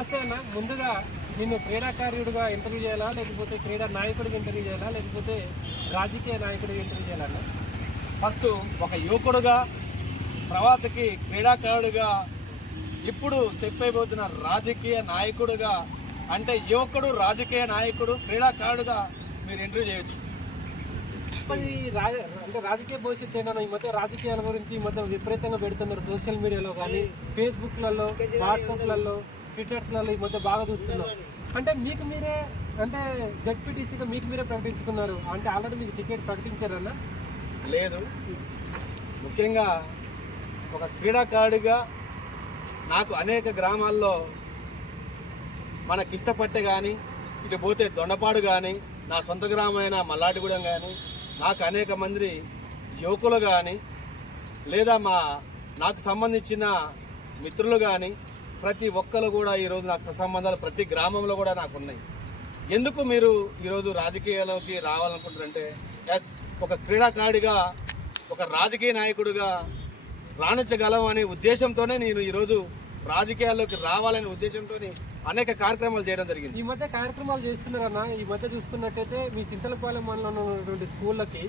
నమస్తే అన్న ముందుగా నిన్ను క్రీడాకారుడిగా ఇంటర్వ్యూ చేయాలా? లేకపోతే క్రీడా నాయకుడిగా ఇంటర్వ్యూ చేయాలా? లేకపోతే రాజకీయ నాయకుడిగా ఇంటర్వ్యూ చేయాలన్నా ఫస్ట్ ఒక యువకుడుగా తర్వాతకి క్రీడాకారుడిగా ఇప్పుడు స్టెప్ అయిపోతున్న రాజకీయ నాయకుడుగా అంటే యువకుడు రాజకీయ నాయకుడు క్రీడాకారుడుగా మీరు ఇంటర్వ్యూ చేయొచ్చు. అంటే రాజకీయ భవిష్యత్తు ఏంటన్నా? ఈ మధ్య రాజకీయాల గురించి ఈ మధ్య విపరీతంగా పెడుతున్నారు సోషల్ మీడియాలో కానీ ఫేస్బుక్లలో వాట్సాప్లలో. ట్విట్టర్స్లలో ఈ మధ్య బాగా చూస్తున్నాం. అంటే మీకు మీరే అంటే జడ్పీటీసీగా మీకు మీరే ప్రకటించుకున్నారు. అంటే ఆల్రెడీ మీకు టికెట్ ప్రకటించారన్నా? లేదు. ముఖ్యంగా ఒక క్రీడాకారుడిగా నాకు అనేక గ్రామాల్లో మనకి ఇష్టపట్టే కానీ ఇటు పోతే దొండపాడు కానీ నా సొంత గ్రామమైన మల్లాటిగూడెం కానీ నాకు అనేక మంది యువకులు కానీ లేదా మా నాకు సంబంధించిన మిత్రులు కానీ ప్రతి ఒక్కరు కూడా ఈరోజు నాకు సంబంధాలు ప్రతి గ్రామంలో కూడా నాకు ఉన్నాయి. ఎందుకు మీరు ఈరోజు రాజకీయాల్లోకి రావాలనుకుంటారంటే ఎస్ ఒక క్రీడాకారుడిగా ఒక రాజకీయ నాయకుడిగా రాణించగలం అనే ఉద్దేశంతోనే నేను ఈరోజు రాజకీయాల్లోకి రావాలనే ఉద్దేశంతో అనేక కార్యక్రమాలు చేయడం జరిగింది. ఈ మధ్య కార్యక్రమాలు చేస్తున్నారన్న ఈ మధ్య చూసుకున్నట్టయితే మీ చింతలపాలెం మండలంలో ఉన్నటువంటి స్కూళ్ళకి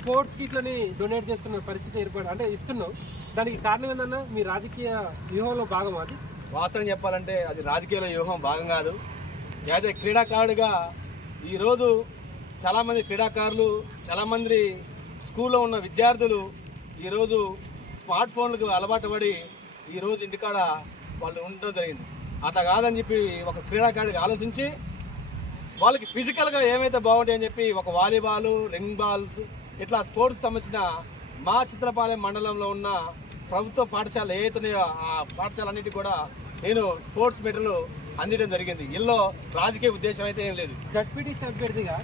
స్పోర్ట్స్ కిట్లని డొనేట్ చేస్తున్న పరిస్థితి ఏర్పడి అంటే ఇస్తున్నాం. దానికి కారణం ఏంటన్నా మీ రాజకీయ వ్యూహంలో భాగం అది. వాస్తవం చెప్పాలంటే అది రాజకీయాల వ్యూహం భాగం కాదు. యాజ్ ఏ క్రీడాకారుడిగా ఈరోజు చాలామంది క్రీడాకారులు చాలామంది స్కూల్లో ఉన్న విద్యార్థులు ఈరోజు స్మార్ట్ ఫోన్లకు అలవాటు పడి ఈరోజు ఇంటికాడ వాళ్ళు ఉండడం జరిగింది. అత కాదని చెప్పి ఒక క్రీడాకారుడికి ఆలోచించి వాళ్ళకి ఫిజికల్గా ఏమైతే బాగుంటాయని చెప్పి ఒక వాలీబాల్ రింగ్ బాల్స్ ఇట్లా స్పోర్ట్స్ సంబంధించిన మా చిత్రపాలెం మండలంలో ఉన్న ప్రభుత్వ పాఠశాల ఏతున్నాయో ఆ పాఠశాలన్నిటి కూడా నేను స్పోర్ట్స్ మెడల్ అందడం జరిగింది. ఇల్లో రాజకీయ ఉద్దేశం అయితే ఏం లేదు. జడ్పీటీసీ అభ్యర్థిగా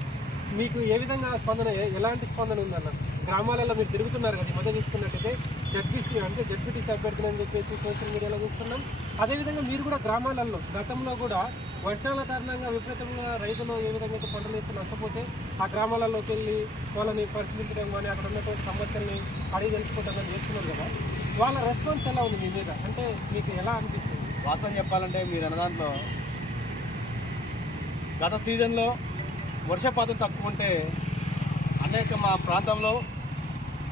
మీకు ఏ విధంగా స్పందన ఎలాంటి స్పందన ఉందన్న? గ్రామాలలో మీరు తిరుగుతున్నారు కదా ఈ మధ్య చూసుకున్నట్టయితే జడ్పీసీ అంటే జడ్పీటీసీ అభ్యర్థిని అని చెప్పేసి సోషల్ మీడియాలో చూస్తున్నాం. అదేవిధంగా మీరు కూడా గ్రామాలలో గతంలో కూడా వర్షాల కారణంగా విపరీతంగా రైతులు ఏ విధంగా అయితే పంటలు వేసి నష్టపోతే ఆ గ్రామాలలోకి వెళ్ళి వాళ్ళని పరిశీలించడం కానీ అక్కడ ఉన్నటువంటి సమస్యల్ని అడిగి తెలుసుకోవడం కానీ చేస్తున్నారు కదా. వాళ్ళ రెస్పాన్స్ ఎలా ఉంది మీ మీద? అంటే మీకు ఎలా అనిపిస్తుంది? వాస్తవం చెప్పాలంటే మీరు అన్న దాంట్లో గత సీజన్లో వర్షపాతం తక్కువ ఉంటే అనేక మా ప్రాంతంలో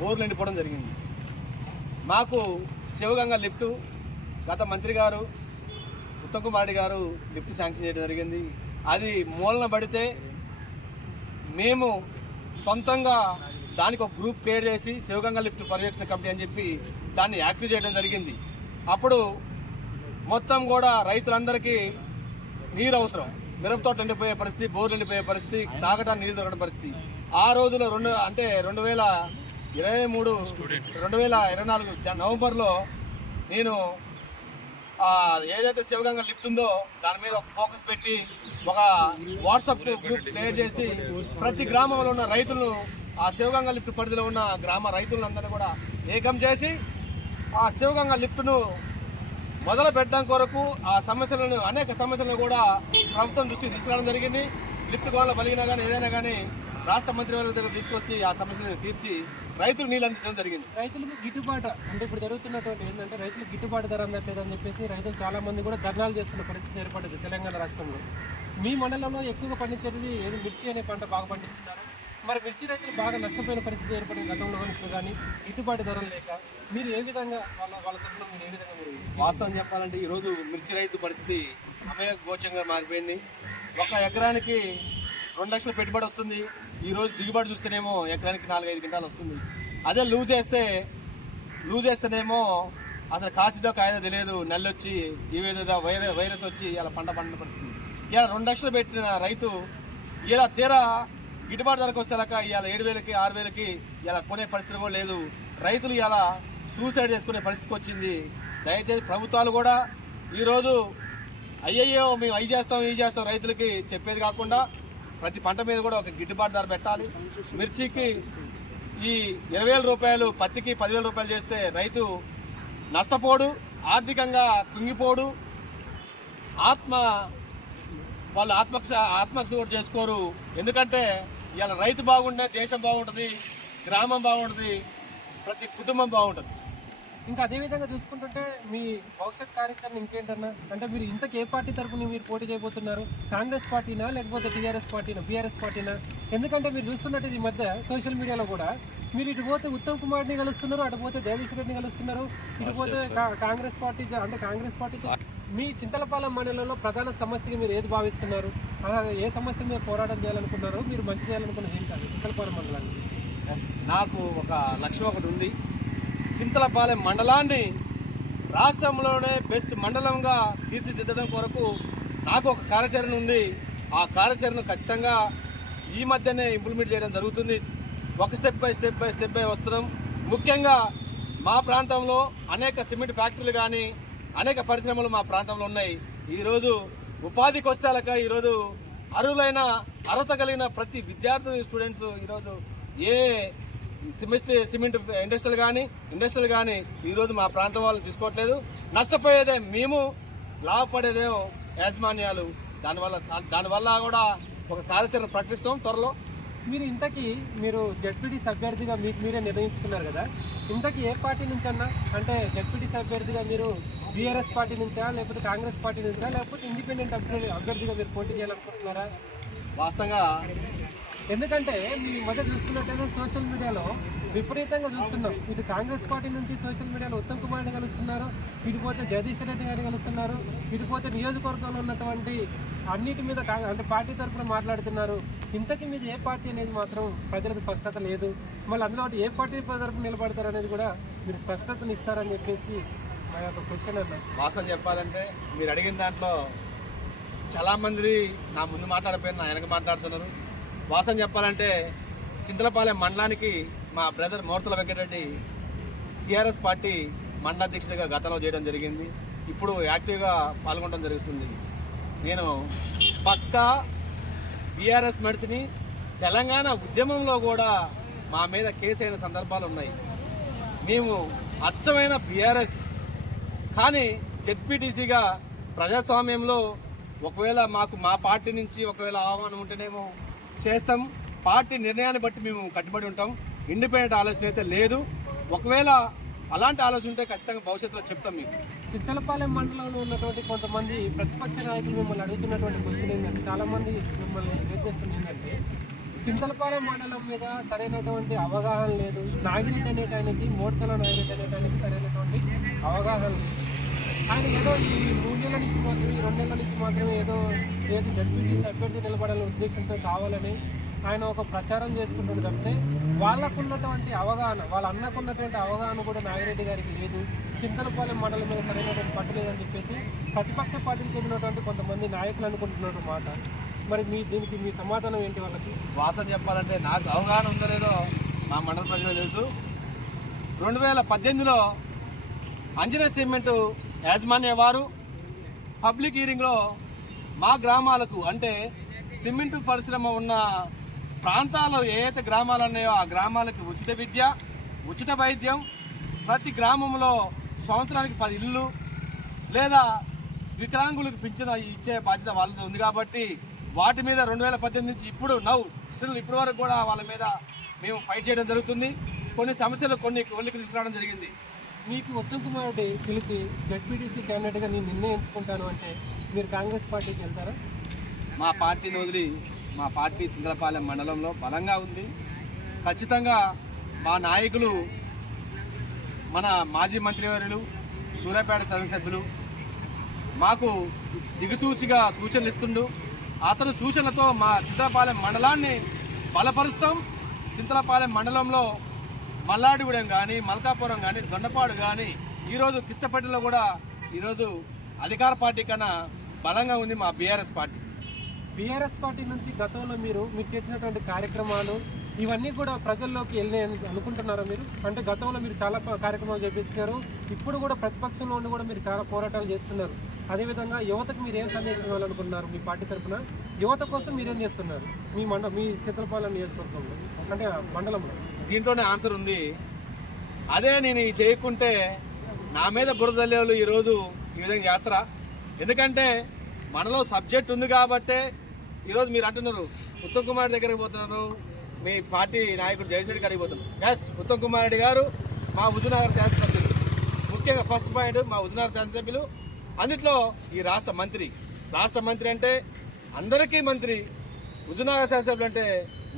బోర్లు ఎండిపోవడం జరిగింది. మాకు శివగంగ లిఫ్ట్ గత మంత్రి గారు ఉత్తమ్ కుమార్ రెడ్డి గారు లిఫ్ట్ శాంక్షన్ చేయడం జరిగింది. అది మూలన పడితే మేము సొంతంగా దానికి ఒక గ్రూప్ క్రియేట్ చేసి శివగంగ లిఫ్ట్ పర్యవేక్షణ కమిటీ అని చెప్పి దాన్ని యాక్టివ్ చేయడం జరిగింది. అప్పుడు మొత్తం కూడా రైతులందరికీ నీరు అవసరం. మిరప తోట ఎండిపోయే పరిస్థితి బోర్లు ఎండిపోయే పరిస్థితి తాగటానికి నీరు దొరకడం పరిస్థితి. ఆ రోజులో రెండు అంటే రెండు వేల ఇరవై మూడు రెండు వేల ఇరవై నాలుగు నవంబర్లో నేను ఏదైతే శివగంగ లిఫ్ట్ ఉందో దాని మీద ఒక ఫోకస్ పెట్టి ఒక వాట్సాప్ గ్రూప్ క్రియేట్ చేసి ప్రతి గ్రామంలో ఉన్న రైతులను ఆ శివగంగ లిఫ్ట్ పరిధిలో ఉన్న గ్రామ రైతులందరినీ కూడా ఏకం చేసి ఆ శివగంగ లిఫ్ట్ను మొదలు పెట్టడం కొరకు ఆ సమస్యలను అనేక సమస్యలను కూడా ప్రభుత్వం దృష్టికి తీసుకురావడం జరిగింది. లిఫ్ట్ గోడలు పలిగినా కానీ ఏదైనా కానీ రాష్ట్ర మంత్రివర్గ దగ్గర తీసుకొచ్చి ఆ సమస్యలను తీర్చి రైతులు నీళ్ళు అందించడం జరిగింది. రైతులకు గిట్టుబాటు అంటే ఇప్పుడు జరుగుతున్నటువంటి ఏంటంటే రైతులకు గిట్టుబాటు ధర అందట్లేదని చెప్పేసి రైతులు చాలా మంది కూడా ధర్నాలు చేస్తున్న పరిస్థితి ఏర్పడింది తెలంగాణ రాష్ట్రంలో. మీ మండలంలో ఎక్కువగా పండించేది ఏది? మిర్చి అనే పంట బాగా పండిస్తున్నారు? మరి మిర్చి రైతులు బాగా నష్టపోయిన పరిస్థితి ఏర్పడిన గతంలో కానీ ఇప్పుడు కానీ గిట్టుబాటు ధరలు లేక మీరు ఏ విధంగా వాళ్ళ వాళ్ళ తరఫున మీరు ఏ విధంగా మీరు వాస్తవం చెప్పాలంటే ఈరోజు మిర్చి రైతు పరిస్థితి అమయ గోచంగా మారిపోయింది. ఒక ఎకరానికి రెండు లక్షల పెట్టుబడి వస్తుంది. ఈరోజు దిగుబడి చూస్తేనేమో ఎకరానికి నాలుగైదు గంటలు వస్తుంది. అదే లూజ్ చేస్తే లూజ్ చేస్తేనేమో అసలు కాసిదో కాయదో తెలియదు. నల్లొచ్చి ఏవేదో వైరస్ వైరస్ వచ్చి ఇలా పంట పండిన పరిస్థితి. ఇలా రెండు లక్షలు పెట్టిన రైతు ఇలా తీరా గిట్టుబాటు ధరకు వస్తే లెక్క ఇవాళ ఏడు వేలకి ఆరు వేలకి ఇలా కొనే పరిస్థితి కూడా లేదు. రైతులు ఇలా సూసైడ్ చేసుకునే పరిస్థితికి వచ్చింది. దయచేసి ప్రభుత్వాలు కూడా ఈరోజు అయ్యయ్యో మేము అవి చేస్తాం ఇవి చేస్తాం రైతులకి చెప్పేది కాకుండా ప్రతి పంట మీద కూడా ఒక గిట్టుబాటు ధర పెట్టాలి. మిర్చికి ఈ ఇరవై వేల రూపాయలు పత్తికి పదివేల రూపాయలు చేస్తే రైతు నష్టపోడు ఆర్థికంగా కుంగిపోడు. ఆత్మ వాళ్ళు ఆత్మక్ష ఆత్మక్ష కూడా చేసుకోరు. ఎందుకంటే ఇవాళ రైతు బాగుంటే దేశం బాగుంటుంది గ్రామం బాగుంటుంది ప్రతి కుటుంబం బాగుంటుంది. ఇంకా అదే విధంగా చూసుకుంటుంటే మీ భవిష్యత్ కార్యక్రమం ఇంకేంటన్నా? అంటే మీరు ఇంతకు ఏ పార్టీ తరఫున మీరు పోటీ చేయబోతున్నారు? కాంగ్రెస్ పార్టీనా లేకపోతే టీఆర్ఎస్ పార్టీనా బీఆర్ఎస్ పార్టీనా? ఎందుకంటే మీరు చూస్తున్నట్టు ఈ మధ్య సోషల్ మీడియాలో కూడా మీరు ఇటు పోతే ఉత్తమ్ కుమార్ని కలుస్తున్నారు అటు పోతే జగదీష్ రెడ్డిని కలుస్తున్నారు ఇటు పోతే కా- కాంగ్రెస్ పార్టీ అంటే కాంగ్రెస్ పార్టీ మీ చింతలపాలెం మండలంలో ప్రధాన సమస్యగా మీరు ఏది భావిస్తున్నారు? అలాగే ఏ సమస్య మీద పోరాటం చేయాలనుకున్నారో మీరు మంచి చేయాలనుకున్నది ఏంటది చింతలపాలెం మండలానికి. నాకు ఒక లక్ష్యం ఒకటి ఉంది. చింతలపాలెం మండలాన్ని రాష్ట్రంలోనే బెస్ట్ మండలంగా తీర్చిదిద్దడం కొరకు నాకు ఒక కార్యాచరణ ఉంది. ఆ కార్యాచరణ ఖచ్చితంగా ఈ మధ్యనే ఇంప్లిమెంట్ చేయడం జరుగుతుంది. ఒక step by step by step by వస్తున్నాం. ముఖ్యంగా మా ప్రాంతంలో అనేక సిమెంట్ ఫ్యాక్టరీలు కానీ అనేక పరిశ్రమలు మా ప్రాంతంలో ఉన్నాయి. ఈరోజు ఉపాధి కష్టాలక ఈరోజు అర్హులైన అర్హత కలిగిన ప్రతి విద్యార్థి స్టూడెంట్స్ ఈరోజు ఏ సిమెంట్ సిమెంట్ ఇండస్ట్రీలు కానీ ఇండస్ట్రీలు కానీ ఈరోజు మా ప్రాంతం వాళ్ళు తీసుకోవట్లేదు. నష్టపోయేదే మేము లాభపడేదేమో యాజమాన్యాలు. దానివల్ల దానివల్ల కూడా ఒక కార్యాచరణ ప్రకటిస్తాం త్వరలో. మీరు ఇంతకీ మీరు జడ్పీటీ అభ్యర్థిగా మీకు మీరే నిర్ణయించుకున్నారు కదా. ఇంతకీ ఏ పార్టీ నుంచి అన్నా అంటే జడ్పీటీ అభ్యర్థిగా మీరు బీఆర్ఎస్ పార్టీ నుంచా లేకపోతే కాంగ్రెస్ పార్టీ నుంచా లేకపోతే ఇండిపెండెంట్ అభ్యర్థి అభ్యర్థిగా మీరు పోటీ చేయాలనుకుంటున్నారా? వాస్తవంగా ఎందుకంటే మీ మధ్య చూస్తున్నట్టయితే సోషల్ మీడియాలో విపరీతంగా చూస్తున్నాం. ఇటు కాంగ్రెస్ పార్టీ నుంచి సోషల్ మీడియాలో ఉత్తమ్ కుమార్ని కలుస్తున్నారు ఇటు పోతే జగదీష్ రెడ్డి గారిని కలుస్తున్నారు ఇటు పోతే నియోజకవర్గంలో ఉన్నటువంటి అన్నిటి మీద కా- అంటే పార్టీ తరఫున మాట్లాడుతున్నారు. ఇంతకీ మీద ఏ పార్టీ అనేది మాత్రం ప్రజలకు స్పష్టత లేదు. మళ్ళీ అందులో ఏ పార్టీ తరఫున నిలబడతారు అనేది కూడా మీరు స్పష్టతను ఇస్తారని చెప్పేసి మా యొక్క క్వశ్చన్ అన్న వాస్తవం చెప్పాలంటే మీరు అడిగిన దాంట్లో చాలామంది నా ముందు మాట్లాడిపోయిన నా వెనక మాట్లాడుతున్నారు. వాసన చెప్పాలంటే చింతలపాలెం మండలానికి మా brother Morthala Venkatareddy TRS party మండలాధ్యక్షుడిగా గతంలో చేయడం జరిగింది. ఇప్పుడు యాక్టివ్గా పాల్గొనడం జరుగుతుంది. నేను పక్కా బీఆర్ఎస్ మడిచిని తెలంగాణ ఉద్యమంలో కూడా మా మీద కేసు అయిన సందర్భాలు ఉన్నాయి. మేము అచ్చమైన బీఆర్ఎస్. కానీ జెడ్పీటీసీగా ప్రజాస్వామ్యంలో ఒకవేళ మాకు మా పార్టీ నుంచి ఒకవేళ ఆహ్వానం ఉంటేనేమో చేస్తాం. పార్టీ నిర్ణయాన్ని బట్టి మేము కట్టుబడి ఉంటాం. ఇండిపెండెంట్ ఆలోచన అయితే లేదు. ఒకవేళ అలాంటి ఆలోచన ఉంటే ఖచ్చితంగా భవిష్యత్తులో చెప్తాం మీకు. చిత్తలపాలెం మండలంలో ఉన్నటువంటి కొంతమంది ప్రతిపక్ష నాయకులు మిమ్మల్ని అడుగుతున్నటువంటి క్వశ్చన్ ఏంటంటే చాలామంది మిమ్మల్ని నిర్దేశిస్తుంది ఏంటంటే చింతలపాలెం మండలం మీద సరైనటువంటి అవగాహన లేదు. నాగిరెడ్డి అనేటానికి మోడ్తల నాగిరెడ్డి అనేటానికి సరైనటువంటి అవగాహన లేదు. ఆయన ఏదో ఈ నెలల నుంచి మాత్రమే ఈ రెండు నెలల నుంచి మాత్రమే ఏదో ఏదో జడ్పీటీ అభ్యర్థి నిలబడాలనే ఉద్దేశంతో కావాలని ఆయన ఒక ప్రచారం చేసుకుంటుంది తప్పితే వాళ్ళకున్నటువంటి అవగాహన వాళ్ళ అన్నకున్నటువంటి అవగాహన కూడా నాగిరెడ్డి గారికి లేదు. చింతలపాలెం మండలం మీద సరైనటువంటి పట్టు లేదని చెప్పేసి ప్రతిపక్ష పార్టీకి చెందినటువంటి కొంతమంది నాయకులు అనుకుంటున్నారు మాట. మరి మీ దీనికి మీ సమాధానం ఏంటి వాళ్ళకి? వాసన చెప్పాలంటే నాకు అవగాహన ఉందో లేదో మా మండల ప్రజలు తెలుసు. రెండు వేల పద్దెనిమిదిలో అంజనేయ సిమెంట్ యాజమాన్య వారు పబ్లిక్ హీరింగ్లో మా గ్రామాలకు అంటే సిమెంట్ పరిశ్రమ ఉన్న ప్రాంతాల్లో ఏ గ్రామాలు ఉన్నాయో ఆ గ్రామాలకు ఉచిత విద్య ఉచిత వైద్యం ప్రతి గ్రామంలో సంవత్సరానికి పది ఇల్లు లేదా వికలాంగులకు పింఛన ఇచ్చే బాధ్యత వాళ్ళది ఉంది కాబట్టి వాటి మీద రెండు వేల పద్దెనిమిది నుంచి ఇప్పుడు నవ్వు స్టిల్ ఇప్పటి వరకు కూడా వాళ్ళ మీద మేము ఫైట్ చేయడం జరుగుతుంది. కొన్ని సమస్యలు కొన్ని ఒళ్ళకి తీసుకురావడం జరిగింది. మీకు ఉత్తమ్ కుమార్ రెడ్డి పిలిచి జడ్పీటీసీ క్యాండిడేట్గా నేను నిన్నే ఎంచుకుంటాను అంటే మీరు కాంగ్రెస్ పార్టీకి వెళ్తారా? మా పార్టీని వదిలి మా పార్టీ చింతలపాలెం మండలంలో బలంగా ఉంది. ఖచ్చితంగా మా నాయకులు మన మాజీ మంత్రివర్యులు సూర్యాపేట సభ్యులు మాకు దిగుసూచిగా సూచనలు ఇస్తుండు. అతని సూచనలతో మా చింతలపాలెం మండలాన్ని బలపరుస్తాం. చింతలపాలెం మండలంలో మల్లాడిగూడెం కానీ మల్కాపురం కానీ దొండపాడు కానీ ఈరోజు కిష్టపట్టిలో కూడా ఈరోజు అధికార పార్టీ కన్నా బలంగా ఉంది మా బీఆర్ఎస్ పార్టీ. బీఆర్ఎస్ పార్టీ నుంచి గతంలో మీరు మీరు చేసినటువంటి కార్యక్రమాలు ఇవన్నీ కూడా ప్రజల్లోకి వెళ్ళాయని అనుకుంటున్నారా మీరు? అంటే గతంలో మీరు చాలా కార్యక్రమాలు చేపించారు ఇప్పుడు కూడా ప్రతిపక్షంలో ఉండి కూడా మీరు చాలా పోరాటాలు చేస్తున్నారు. అదేవిధంగా యువతకు మీరు ఏం సందేశం ఇవ్వాలనుకున్నారు మీ పార్టీ తరఫున? యువత కోసం మీరేం చేస్తున్నారు? మీ మండ మీ చిత్రపాలన నియోజకవర్గంలో అంటే మండలంలో. దీంట్లోనే ఆన్సర్ ఉంది. అదే నేను ఇవి చేయకుంటే నా మీద బురద వాళ్ళు ఈరోజు ఈ విధంగా చేస్తారా? ఎందుకంటే మనలో సబ్జెక్ట్ ఉంది కాబట్టే ఈరోజు మీరు అంటున్నారు ఉత్తమ్ కుమార్ దగ్గరికి పోతున్నారు మీ పార్టీ నాయకుడు జయశ్రెడ్డి గారికి పోతున్నారు. ఎస్ ఉత్తమ్ కుమార్ రెడ్డి గారు మా హుజునగర్ శాసనసభ్యులు. ముఖ్యంగా ఫస్ట్ పాయింట్ మా ఉజనార్ శాసనసభ్యులు. అందుట్లో ఈ రాష్ట్ర మంత్రి. రాష్ట్ర మంత్రి అంటే అందరికీ మంత్రి. హుజుర్నగర్ శాసనసభ్యులు అంటే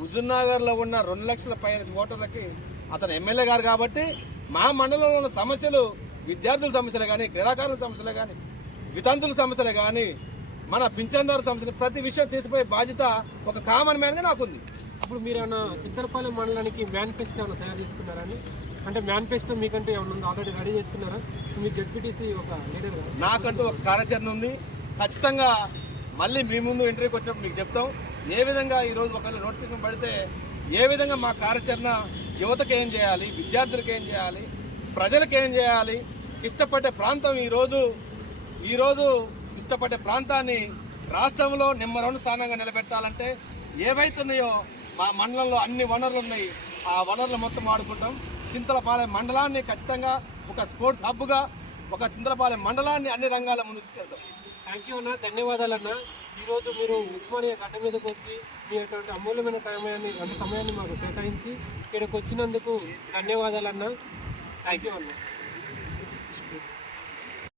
హుజుర్నగర్లో ఉన్న రెండు లక్షల పైన ఓటర్లకి అతను ఎమ్మెల్యే గారు కాబట్టి మా మండలంలో ఉన్న సమస్యలు విద్యార్థుల సమస్యలు కానీ క్రీడాకారుల సమస్యలు కానీ వితంతుల సమస్యలు కానీ మన పింఛన్దారు సమస్యలు ప్రతి విషయం తీసిపోయే బాధ్యత ఒక కామన్ మ్యాన్గా నాకుంది. ఇప్పుడు మీరు ఏమైనా చిత్తరపాలెం మండలానికి మేనిఫెస్టో ఏమైనా తయారు చేసుకున్నారని అంటే మేనిఫెస్టో మీకంటే ఏమైనా ఆల్రెడీ రెడీ చేసుకున్నారా? మీ జడ్పీటీసీ ఒక లీడర్ నాకంటూ ఒక కార్యాచరణ ఉంది. ఖచ్చితంగా మళ్ళీ మీ ముందు ఇంటర్వ్యూకి వచ్చినప్పుడు మీకు చెప్తాం. ఏ విధంగా ఈరోజు ఒకవేళ నోటిఫికేషన్ పడితే ఏ విధంగా మా కార్యాచరణ యువతకు ఏం చేయాలి విద్యార్థులకు ఏం చేయాలి ప్రజలకు ఏం చేయాలి ఇష్టపడే ప్రాంతం ఈరోజు ఈరోజు ఇష్టపడే ప్రాంతాన్ని రాష్ట్రంలో నెంబర్ వన్ స్థానంగా నిలబెట్టాలంటే ఏవైతున్నాయో మా మండలంలో అన్ని వనరులు ఉన్నాయి. ఆ వనరులు మొత్తం ఆడుకుంటాం. చింతలపాలెం మండలాన్ని ఖచ్చితంగా ఒక స్పోర్ట్స్ హబ్గా ఒక చింతలపాలెం మండలాన్ని అన్ని రంగాల ముందు తీసుకెళ్తాం. థ్యాంక్ యూ అన్న. ధన్యవాదాలు అన్న ఈరోజు మీరు ఉస్మానియా గడ్డ మీదకి వచ్చి మీ అటువంటి అమూల్యమైన సమయాన్ని సమయాన్ని మాకు కేటాయించి ఇక్కడికి వచ్చినందుకు ధన్యవాదాలు అన్న థ్యాంక్ యూ అన్న.